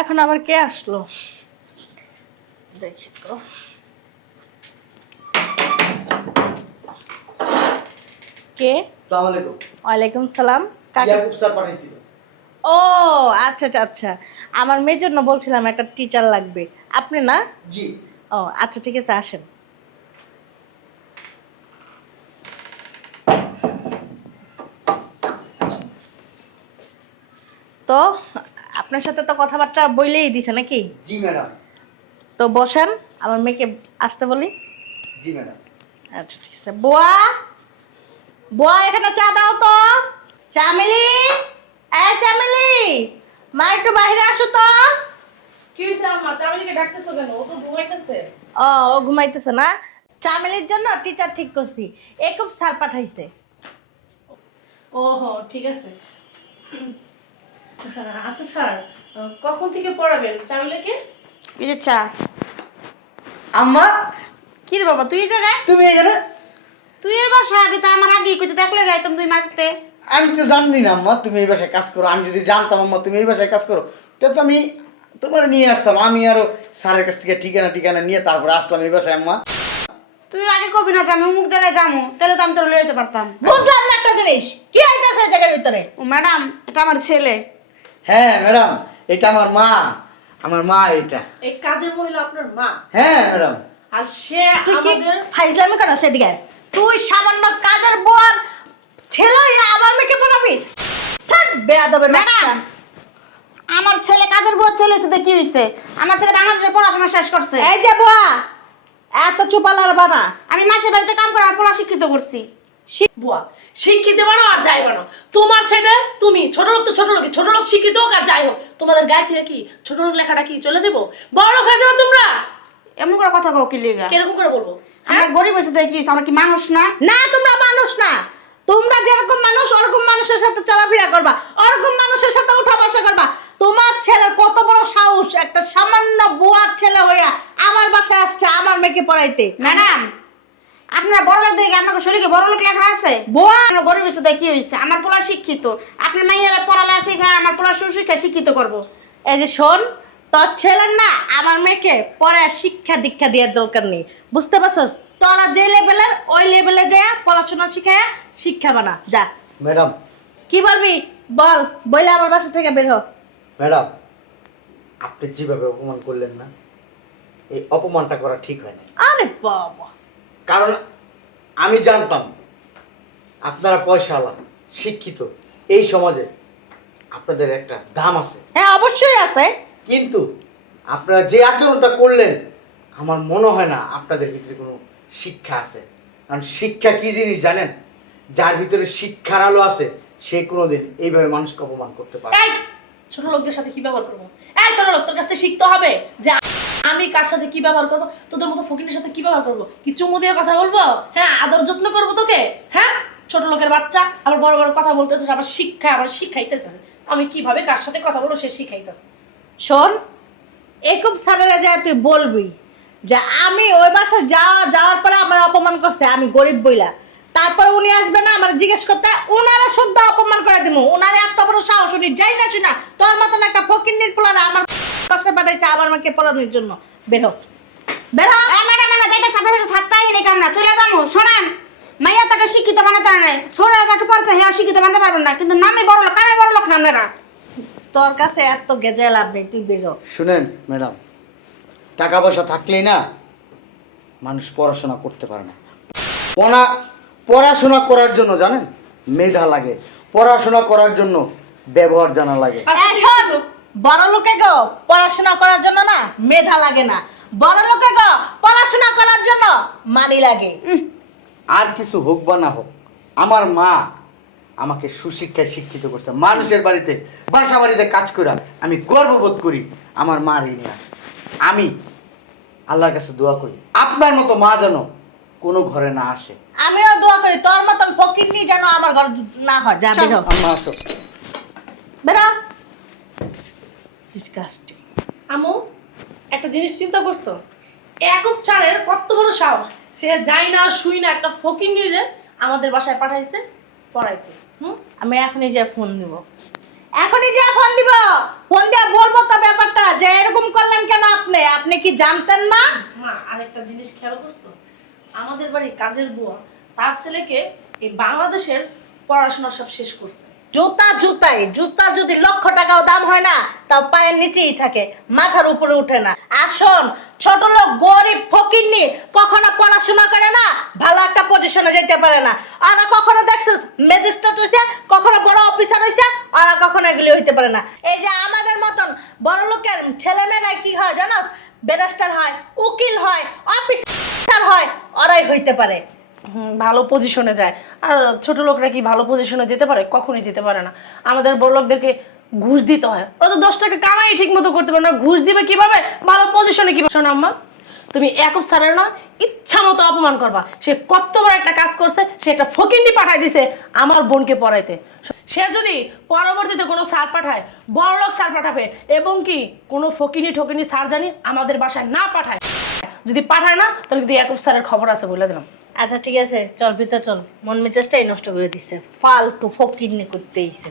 এখন আবার কে আসলো দেখি তো। কে? আসসালামু আলাইকুম। ওয়ালাইকুম সালাম। কাকে? ইয়াকুব স্যার পাঠাইছিল। ও আচ্ছা আচ্ছা আচ্ছা, আমার মেয়ের জন্য বলছিলাম একটা টিচার লাগবে। আপনি না? জি। ও আচ্ছা ঠিক আছে, আসেন। তো আপনার সাথে তো কথাবার্তা বইলেই দিছে নাকি? জি ম্যাডাম। তো বসেন, আমার মেয়েকে আসতে বলি। জি ম্যাডাম। আচ্ছা ঠিক আছে। বুয়া, বুয়া এখানে চা দাও তো। চামেলি, এ চামেলি, মা একটু বাইরে আসো তো। কি হইছে আম্মা? চামেলিকে ডাকতেছো কেন? ও তো ঘুমাইতেছে। ও ঘুমাইতেছে না? চামেলির জন্য টিচার ঠিক করছি, একুব স্যার পাঠাইছে। ওহো, ঠিক আছে। আচ্ছা স্যার, কখন থেকে পড়াবেন চামেলিকে? এই যে চা। আম্মা, কি রে বাবা তুই এই জায়গায়? তুমি এখানে? তুই এর বাসা আবি তো আমার আগে কইতে দেখলে যাইতাম তুই মারতে। আমি তো জানি না আম্মা তুমি এই বাসায় কাজ করো। আমি যদি জানতাম আম্মা তুমি এই বাসায় কাজ করো, তো আমি তোমার নিয়ে আসতাম। আমি আরো স্যারের কাছ থেকে ঠিকানা ঠিকানা নিয়ে তারপরে আসলাম এই বাসায় আম্মা। তুই আগে কবি না যে আমি অমুক জায়গায় যাবো, তাহলে তো আমি তোর লয়ে যেতে পারতাম। বুঝলাম না একটা জিনিস, কি হইতাছে এই জায়গার ভিতরে? ও ম্যাডাম, এটা আমার ছেলে। হ্যাঁ ম্যাডাম, এটা আমার মা। আমার মা এটা। এই কাজের মহিলা আপনার মা? হ্যাঁ ম্যাডাম। আর সে তুই কি আমাদের ফাইজলামি করা সেদিকে? তুই সামান্য কাজের বুয়ার ছেলে হইয়া আমার মেয়েকে পড়াবি? থাক বেয়াদবের বাচ্চা। আমার ছেলে কাজের বুয়া ছেলে হয়েছে, কি হয়েছে? আমার ছেলে বাংলাদেশে পড়াশোনা শেষ করছে। এই যে বুয়া, এত চুপালার বানা। আমি মাসের বাড়িতে কাম করে আর পড়া শিক্ষিত করছি। বুয়া শিক্ষিত বানাও আর যাই বানাও, তোমার ছেলে তুমি ছোট লোক তো ছোট লোকই, ছোট লোক শিক্ষিত হোক আর যাই হোক, তোমাদের গায়ে থেকে কি ছোট লোক লেখাটা কি চলে যাবো? বড় লোক হয়ে যাবো তোমরা। এমন করে কথা কও কি লিগা? কিরকম করে বলবো? আমরা গরিব হয়েছে দেখি, আমরা কি মানুষ না? না তোমরা মানুষ না, তোমরা যেরকম মানুষ ওরকম মানুষের সাথে চলাফেরা করবা, ওরকম মানুষের সাথে উঠা বসা করবা। তোমার ছেলের কত বড় সাহস, একটা সামান্য বুয়ার ছেলে হইয়া আমার বাসায় আসছে আমার মেয়েকে পড়াইতে। ম্যাডাম, আপনার বড় লোক দেখে আপনাকে শরীরে বড় লোক লেখা আছে? বুয়া আমরা গরিব হয়েছে কি হয়েছে? আমার পোলা শিক্ষিত, আপনার মাইয়ারা পড়ালে শিখায়, আমার পোলা সুশিক্ষা শিক্ষিত করবো। এই যে শোন, তোর ছেলের না আমার মেয়েকে পড়া শিক্ষা দীক্ষা দেওয়ার দরকার নেই, বুঝতে পারছস? তোরা যে লেভেলের ওই লেভেলে যায় পড়াশোনা শিখায়া শিক্ষা বানা যা। ম্যাডাম। কি বলবি বল, বইলে আমার বাসা থেকে বের হ। ম্যাডাম, আপনি যেভাবে অপমান করলেন না, এই অপমানটা করা ঠিক হয় না। আরে বাবা, কারণ আমি জানতাম আপনারা পয়সাওয়ালা, শিক্ষিত, এই সমাজে আপনাদের একটা দাম আছে। হ্যাঁ অবশ্যই আছে। কিন্তু আপনারা যে আচরণটা করলেন, আমার মনে হয় না আপনাদের ভিতরে কোনো শিক্ষা আছে। কারণ শিক্ষা কি জিনিস জানেন? যার ভিতরে শিক্ষার আলো আছে সে কোনোদিন এইভাবে মানুষকে অপমান করতে পারে। এই ছোট লোকদের সাথে কি ব্যবহার করবো? এই ছোট লোক, তোর কাছ থেকে শিখতে হবে যে আমি কার সাথে কি ব্যবহার করবো, তোদের মতো ফকিনের সাথে কি ব্যবহার করবো, কি চুমু দিয়ে কথা বলবো, হ্যাঁ আদর যত্ন করবো তোকে, হ্যাঁ ছোট লোকের বাচ্চা আবার বড় বড় কথা বলতেছে, আবার শিখাইতেছে আমি কিভাবে কার সাথে কথা বলবো সে শিখাইতেছে। শোন, একুব স্যারেরা যায় তুই বলবি যে আমি ওই বাসায় যাওয়ার পরে আমার অপমান করছে, আমি গরিব বইলা। তারপর উনি আসবে না আমার জিজ্ঞেস করতে, উনারা শুদ্ধ অপমান করে দিব। উনারা এত বড় সাহস, উনি যাই না শুনা তোর মতন একটা ফকির নির্পলারা আমার বাসায় পাঠাইছে আমার মাকে পড়ানোর জন্য। বেরো বেরো। ম্যাডাম, আমরা যাইতে আপনার বাসা থাকতে আইনি কামনা, চলে যাবো। শোনেন, মাইয়া তাকে শিক্ষিত বানাতে নাই, ছোড়া যাকে পড়তে হ্যাঁ শিক্ষিত বানাতে পারবেন না, কিন্তু নামে বড় লোক, কামে বড় লোক না আপনারা। তোর কাছে এত গেজে লাভ নেই, তুই বেরো। শুনেন ম্যাডাম, টাকা পয়সা থাকলেই না মানুষ পড়াশোনা করতে পারে না। পড়াশোনা করার জন্য জানেন মেধা লাগে, পড়াশোনা করার জন্য ব্যবহার জানা লাগে। এই শোন, বড় লোকে গো পড়াশোনা করার জন্য না মেধা লাগে না, বড় লোকে গো পড়াশোনা করার জন্য মানি লাগে। আর কিছু হোক বা না হোক, আমার মা আমাকে সুশিক্ষায় শিক্ষিত করছে। মানুষের বাড়িতে, বাসা বাড়িতে কাজ করে আমি গর্ববোধ করি আমার মা ঋণে। আমি আল্লাহর কাছে দোয়া করি আপনার মতো মা যেন কোনো ঘরে না আসে। আমিও দোয়া করি তোর মতন ফকিন্নি যেন আমার ঘর না হয়। যা বেরো আম্মা আসো। বেরো। ডিসগাস্টিং। আমু, একটা জিনিস চিন্তা করছো? একক ছাড়ের কত বড় সাহস, সে যাই না শুই না একটা ফকির নিয়ে আমাদের বাসায় পাঠাইছে পড়াইতে। আমি এখনই যে ফোন নিব, এখনই যা ফোন দিব, ফোন দিয়ে বলবো তো ব্যাপারটা যে এরকম করলেন কেন আপনি, আপনি কি জানতেন না? মা আরেকটা জিনিস খেয়াল করছো, আমাদের বাড়ি কাজের বুয়া তার ছেলেকে এই বাংলাদেশের পড়াশোনা সব শেষ করছে। জুতা যদি লক্ষ টাকাও দাম হয় না, তাও পায়ের নিচেই থাকে, মাথার উপরে উঠে না। আসুন, ছোট লোক গরিব ফকিন্নি কখনো পড়াশোনা করে না, ভালো একটা পজিশনে যেতে পারে না। আর কখনো দেখছিস ম্যাজিস্ট্রেট হইছে, কখনো বড় অফিসার হইছে, আর কখনো এগুলি হইতে পারে না। এই যে আমাদের মতন বড় লোকের ছেলেমেয়েরা কি হয় জানোস, ব্যারিস্টার হয়, উকিল হয়, অফিসার হয়, ওরাই হইতে পারে। ভালো পজিশনে যায়। আর ছোট লোকরা কি ভালো পজিশনে যেতে পারে? কখনোই যেতে পারে না। আমাদের বড় লোকদেরকে ঘুষ দিতে হয়, ওরা তো 10 টাকা কামাই ঠিক মতো করতে পারে না, ঘুষ দিবে কিভাবে, ভালো পজিশনে কিভাবে? শোনো আম্মা, তুমি একুব স্যারের না ইচ্ছা মতো অপমান করবা। সে কত বড় একটা কাজ করছে, সে একটা ফকিন্নি পাঠাই দিছে আমার বোনকে পড়াইতে। সে যদি পরবর্তীতে কোনো স্যার পাঠায়, বড় লোক স্যার পাঠাবে, এবং কি কোনো ফকিনি ঠকিনি স্যার জানি আমাদের বাসায় না পাঠায়, যদি পাঠায় না তাহলে কিন্তু একুব স্যারের খবর আছে বলে দিলাম। আচ্ছা ঠিক আছে, চল ভিতর চল, মন মেজাজটাই নষ্ট করে দিছে, ফালতু ফকিরনি করতে এইছে।